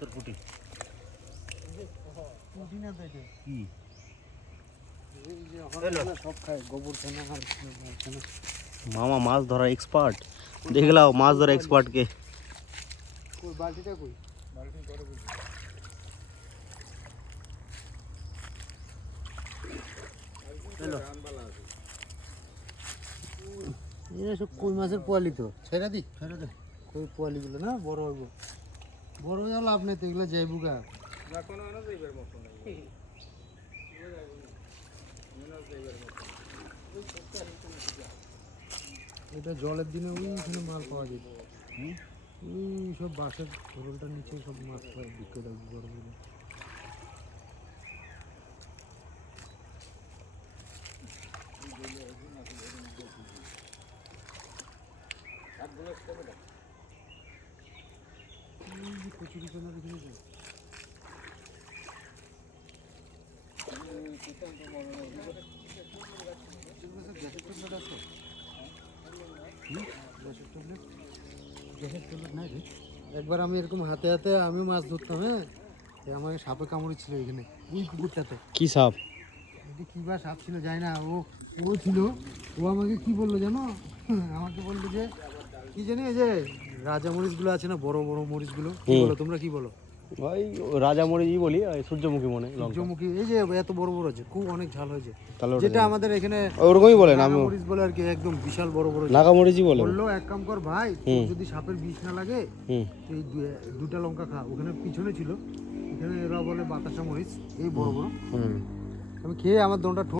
তোর পুটি পুটি না দেখে কি সব খায় গোবর খানা আর খানা। মামা মাছ ধরা এক্সপার্ট, দেখলাও মাছ ধরা এক্সপার্ট কে। কই বালতিটা কই? বালতি করে কই? হ্যালো এরা সব কই মাছের পোয়ালি তো, ছেড়ে দি কই পোয়ালিগুলো না বড় হইব, বড় হয়ে লাভ নেই তো, এগুলো যাইবু গা। এটা জলের দিনে ওইখানে মাল পাওয়া যেত, ওই সব বাঁশের ধরনটার নিচে সব মাছ পাওয়া বিক্রি হয় বড় বড়। কচুরি কোনা দেখে একবার আমি এরকম হাতে হাতে আমিও মাছ ধরতাম, হ্যাঁ আমাকে সাপে কামড়ে ছিল এখানে ওই পুকুরটাতে। কি সাপ? কি বা সাপ ছিল যায় না, ও ছিল, ও আমাকে কি বললো জানো, আমাকে বললো যে কি জানি এই যে রাজা মরিচগুলো আছে না, বড় বড় মরিচগুলো, কি বলো তোমরা, কি বলো? ওই রাজা মরিচই বলি, সূর্যমুখী মনে সূর্যমুখী, এই যে এত বড় বড় আছে, খুব অনেক ঝাল হয়েছে, তাহলে যেটা আমাদের এখানে ওরকমই বলে নাম, মরিচ বলে আর কি, একদম বিশাল বড় বড় নাগা মরিচই বলে। বললো এক কাম কর ভাই, তোর যদি সাপের বিষ না লাগে এই দুটা লঙ্কা খা, ওখানে পিছনে ছিল, এখানে এরা বলে বাতাসা মরিচ, এই বড় বড়, আমি খেয়ে আমার দমটা